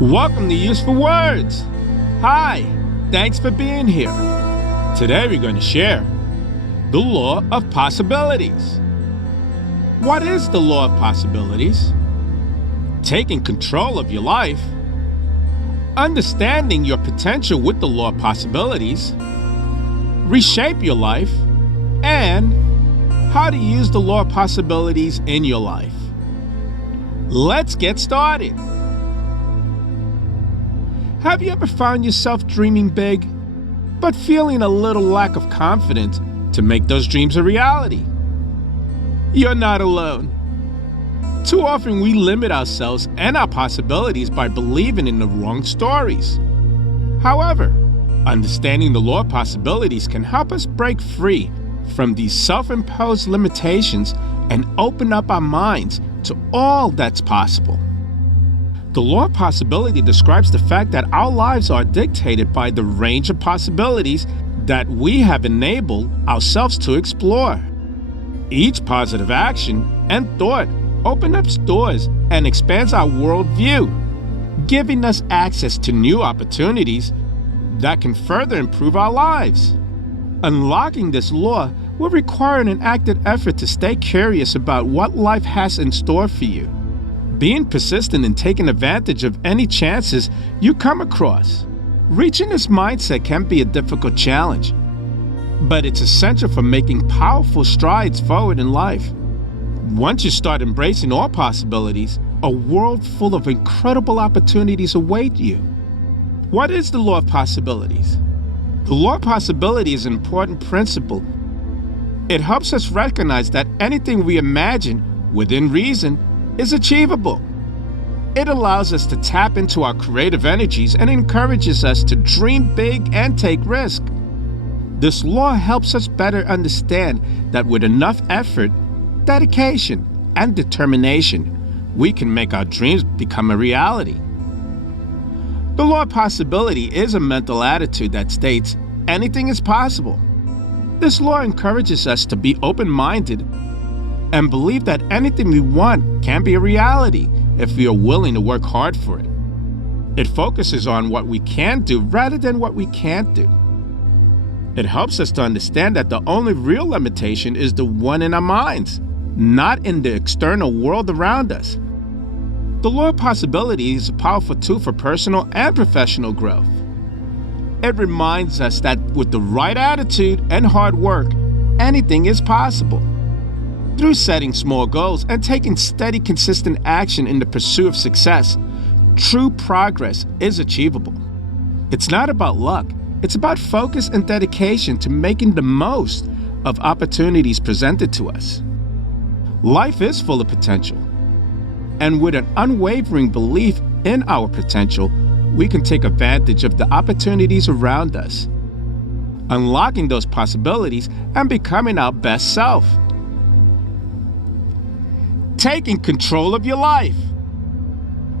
Welcome to Useful Words. Hi, thanks for being here. Today we're going to share the law of possibilities. What is the law of possibilities? Taking control of your life, understanding your potential with the law of possibilities, reshape your life, and how to use the law of possibilities in your life. Let's get started. Have you ever found yourself dreaming big, but feeling a little lack of confidence to make those dreams a reality? You're not alone. Too often we limit ourselves and our possibilities by believing in the wrong stories. However, understanding the law of possibilities can help us break free from these self-imposed limitations and open up our minds to all that's possible. The law of possibility describes the fact that our lives are dictated by the range of possibilities that we have enabled ourselves to explore. Each positive action and thought opens up doors and expands our worldview, giving us access to new opportunities that can further improve our lives. Unlocking this law will require an active effort to stay curious about what life has in store for you. Being persistent in taking advantage of any chances you come across. Reaching this mindset can be a difficult challenge, but it's essential for making powerful strides forward in life. Once you start embracing all possibilities, a world full of incredible opportunities await you. What is the law of possibilities? The law of possibility is an important principle. It helps us recognize that anything we imagine within reason is achievable. It allows us to tap into our creative energies and encourages us to dream big and take risks. This law helps us better understand that with enough effort, dedication, and determination, we can make our dreams become a reality. The law of possibility is a mental attitude that states anything is possible. This law encourages us to be open-minded and believe that anything we want can be a reality if we are willing to work hard for it. It focuses on what we can do rather than what we can't do. It helps us to understand that the only real limitation is the one in our minds, not in the external world around us. The law of possibility is a powerful tool for personal and professional growth. It reminds us that with the right attitude and hard work, anything is possible. Through setting small goals and taking steady, consistent action in the pursuit of success, true progress is achievable. It's not about luck, it's about focus and dedication to making the most of opportunities presented to us. Life is full of potential, and with an unwavering belief in our potential, we can take advantage of the opportunities around us, unlocking those possibilities and becoming our best self. Taking control of your life.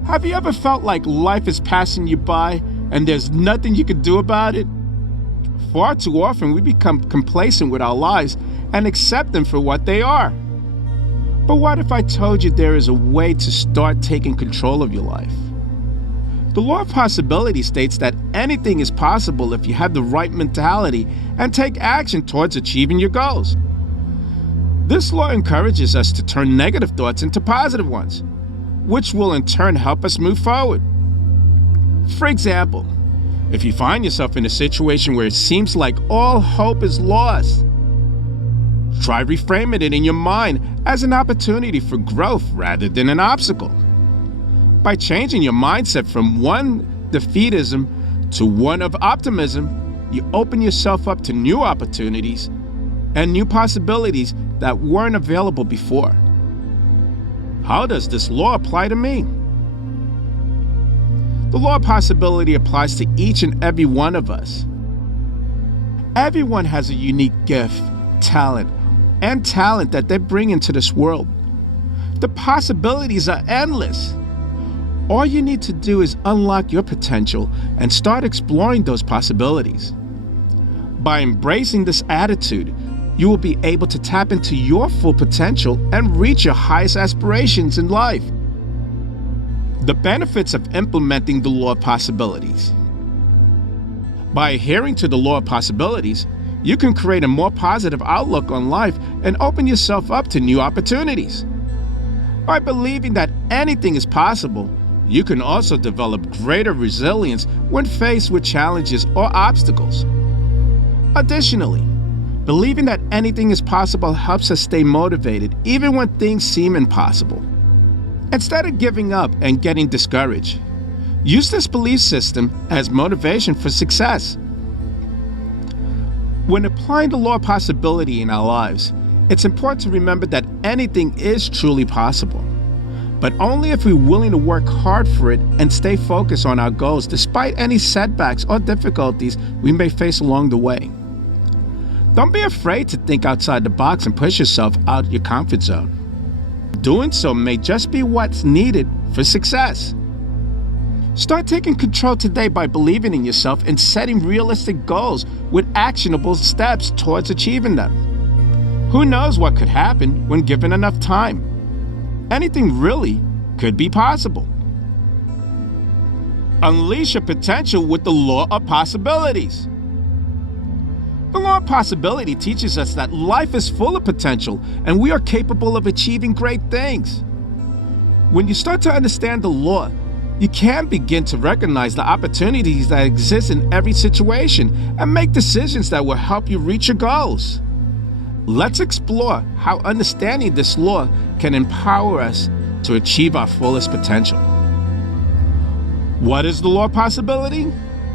Have you ever felt like life is passing you by and there's nothing you can do about it? Far too often we become complacent with our lives and accept them for what they are. But what if I told you there is a way to start taking control of your life? The law of possibility states that anything is possible if you have the right mentality and take action towards achieving your goals. This law encourages us to turn negative thoughts into positive ones, which will in turn help us move forward. For example, if you find yourself in a situation where it seems like all hope is lost, try reframing it in your mind as an opportunity for growth rather than an obstacle. By changing your mindset from one defeatism to one of optimism, you open yourself up to new opportunities and new possibilities that weren't available before. How does this law apply to me? The law of possibility applies to each and every one of us. Everyone has a unique gift, talent that they bring into this world. The possibilities are endless. All you need to do is unlock your potential and start exploring those possibilities. By embracing this attitude, you will be able to tap into your full potential and reach your highest aspirations in life. The benefits of implementing the law of possibilities. By adhering to the law of possibilities, you can create a more positive outlook on life and open yourself up to new opportunities. By believing that anything is possible, you can also develop greater resilience when faced with challenges or obstacles. Additionally, believing that anything is possible helps us stay motivated even when things seem impossible. Instead of giving up and getting discouraged, use this belief system as motivation for success. When applying the law of possibility in our lives, it's important to remember that anything is truly possible, but only if we're willing to work hard for it and stay focused on our goals despite any setbacks or difficulties we may face along the way. Don't be afraid to think outside the box and push yourself out your comfort zone. Doing so may just be what's needed for success. Start taking control today by believing in yourself and setting realistic goals with actionable steps towards achieving them. Who knows what could happen when given enough time? Anything really could be possible. Unleash your potential with the law of possibilities. The law of possibility teaches us that life is full of potential and we are capable of achieving great things. When you start to understand the law, you can begin to recognize the opportunities that exist in every situation and make decisions that will help you reach your goals. Let's explore how understanding this law can empower us to achieve our fullest potential. What is the law of possibility?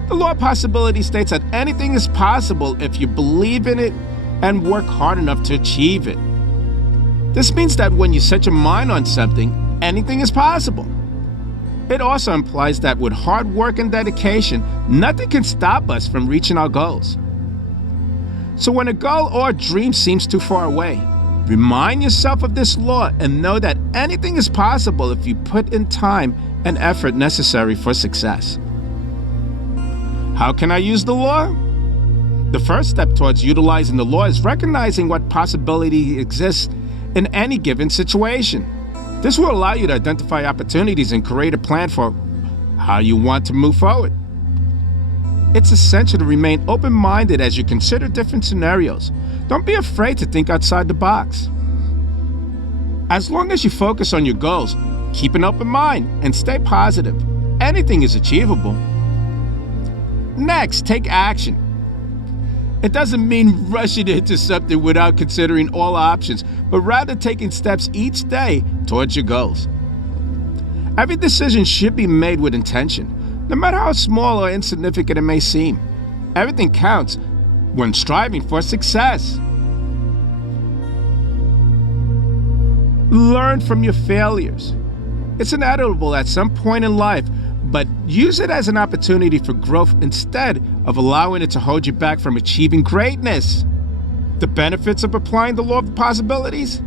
The law of possibility states that anything is possible if you believe in it and work hard enough to achieve it. This means that when you set your mind on something, anything is possible. It also implies that with hard work and dedication, nothing can stop us from reaching our goals. So when a goal or a dream seems too far away, remind yourself of this law and know that anything is possible if you put in time and effort necessary for success. How can I use the law? The first step towards utilizing the law is recognizing what possibility exists in any given situation. This will allow you to identify opportunities and create a plan for how you want to move forward. It's essential to remain open-minded as you consider different scenarios. Don't be afraid to think outside the box. As long as you focus on your goals, keep an open mind, and stay positive, anything is achievable. Next, take action. It doesn't mean rushing into something without considering all options, but rather taking steps each day towards your goals. Every decision should be made with intention, no matter how small or insignificant it may seem. Everything counts when striving for success. Learn from your failures. It's inevitable at some point in life, but use it as an opportunity for growth instead of allowing it to hold you back from achieving greatness. The benefits of applying the law of possibilities?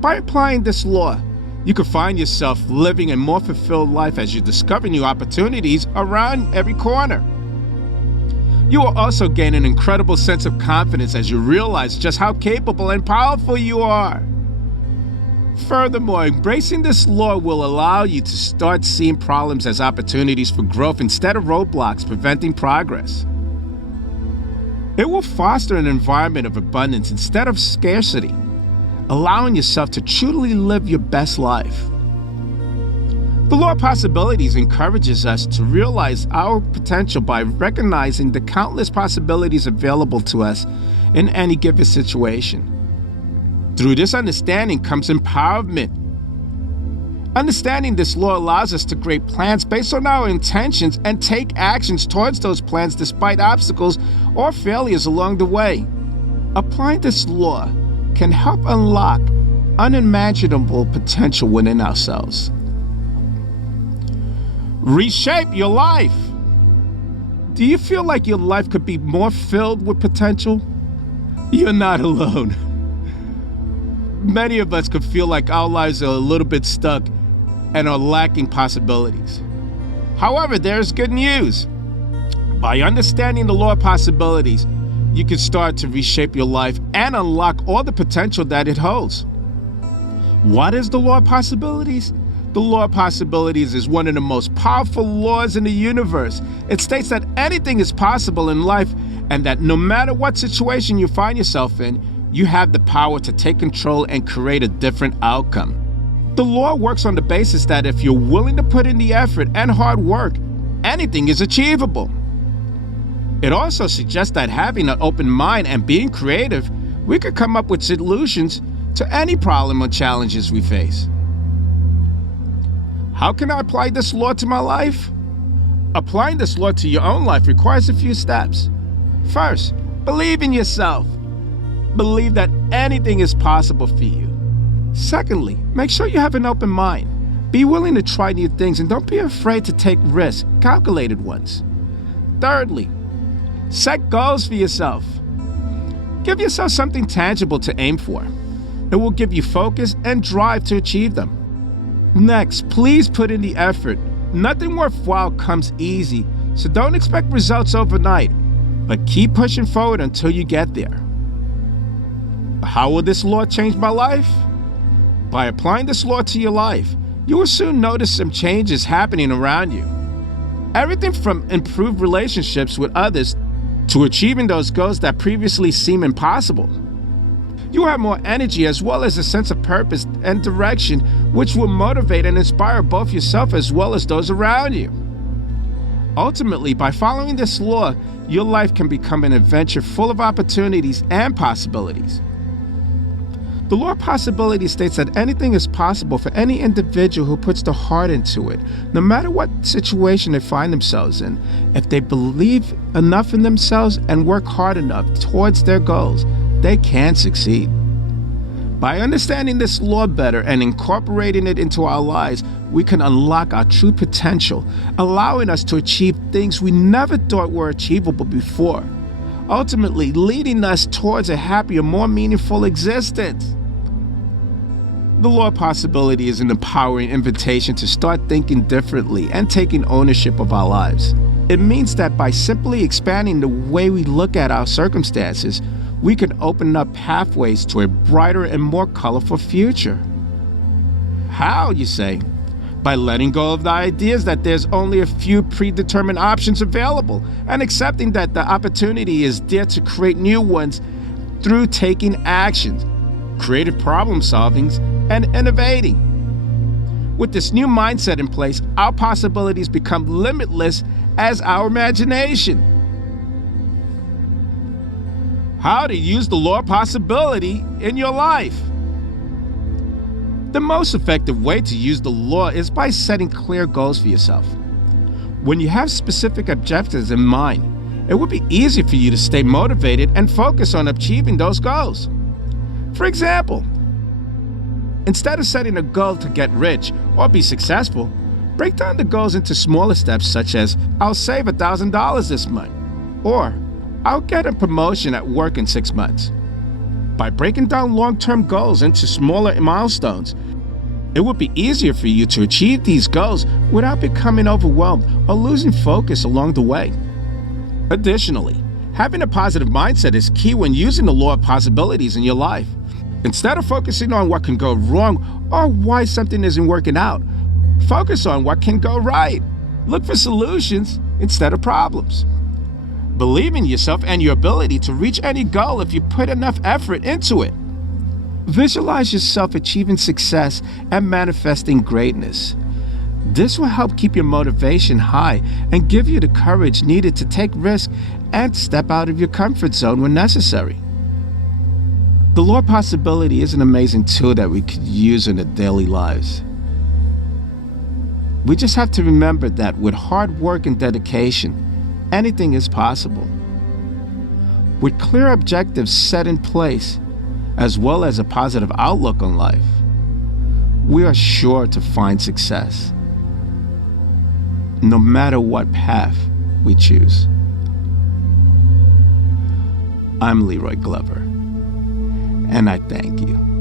By applying this law, you can find yourself living a more fulfilled life as you discover new opportunities around every corner. You will also gain an incredible sense of confidence as you realize just how capable and powerful you are. Furthermore, embracing this law will allow you to start seeing problems as opportunities for growth instead of roadblocks preventing progress. It will foster an environment of abundance instead of scarcity, allowing yourself to truly live your best life. The law of possibilities encourages us to realize our potential by recognizing the countless possibilities available to us in any given situation. Through this understanding comes empowerment. Understanding this law allows us to create plans based on our intentions and take actions towards those plans despite obstacles or failures along the way. Applying this law can help unlock unimaginable potential within ourselves. Reshape your life. Do you feel like your life could be more filled with potential? You're not alone. Many of us could feel like our lives are a little bit stuck and are lacking possibilities. However, there's good news. By understanding the law of possibilities, you can start to reshape your life and unlock all the potential that it holds. What is the law of possibilities? The law of possibilities is one of the most powerful laws in the universe. It states that anything is possible in life and that no matter what situation you find yourself in, you have the power to take control and create a different outcome. The law works on the basis that if you're willing to put in the effort and hard work, anything is achievable. It also suggests that having an open mind and being creative, we could come up with solutions to any problem or challenges we face. How can I apply this law to my life? Applying this law to your own life requires a few steps. First, believe in yourself. Believe that anything is possible for you. Secondly, make sure you have an open mind. Be willing to try new things and don't be afraid to take risks, calculated ones. Thirdly, set goals for yourself. Give yourself something tangible to aim for. It will give you focus and drive to achieve them. Next, please put in the effort. Nothing worthwhile comes easy, so don't expect results overnight, but keep pushing forward until you get there. How will this law change my life? By applying this law to your life, you will soon notice some changes happening around you. Everything from improved relationships with others to achieving those goals that previously seemed impossible. You have more energy as well as a sense of purpose and direction, which will motivate and inspire both yourself as well as those around you. Ultimately, by following this law, your life can become an adventure full of opportunities and possibilities. The law of possibility states that anything is possible for any individual who puts their heart into it, no matter what situation they find themselves in. If they believe enough in themselves and work hard enough towards their goals, they can succeed. By understanding this law better and incorporating it into our lives, we can unlock our true potential, allowing us to achieve things we never thought were achievable before, ultimately leading us towards a happier, more meaningful existence. The law of possibility is an empowering invitation to start thinking differently and taking ownership of our lives. It means that by simply expanding the way we look at our circumstances, we can open up pathways to a brighter and more colorful future. How, you say? By letting go of the ideas that there's only a few predetermined options available and accepting that the opportunity is there to create new ones through taking actions, creative problem solvings, and innovating. With this new mindset in place, our possibilities become limitless as our imagination. How to use the law of possibility in your life. The most effective way to use the law is by setting clear goals for yourself. When you have specific objectives in mind, it will be easier for you to stay motivated and focus on achieving those goals. For example, instead of setting a goal to get rich or be successful, break down the goals into smaller steps such as, I'll save $1,000 this month, or I'll get a promotion at work in 6 months. By breaking down long-term goals into smaller milestones, it would be easier for you to achieve these goals without becoming overwhelmed or losing focus along the way. Additionally, having a positive mindset is key when using the law of possibilities in your life. Instead of focusing on what can go wrong or why something isn't working out, focus on what can go right. Look for solutions instead of problems. Believe in yourself and your ability to reach any goal if you put enough effort into it. Visualize yourself achieving success and manifesting greatness. This will help keep your motivation high and give you the courage needed to take risks and step out of your comfort zone when necessary. The law of possibility is an amazing tool that we could use in our daily lives. We just have to remember that with hard work and dedication, anything is possible. With clear objectives set in place, as well as a positive outlook on life, we are sure to find success, no matter what path we choose. I'm Leroy Glover, and I thank you.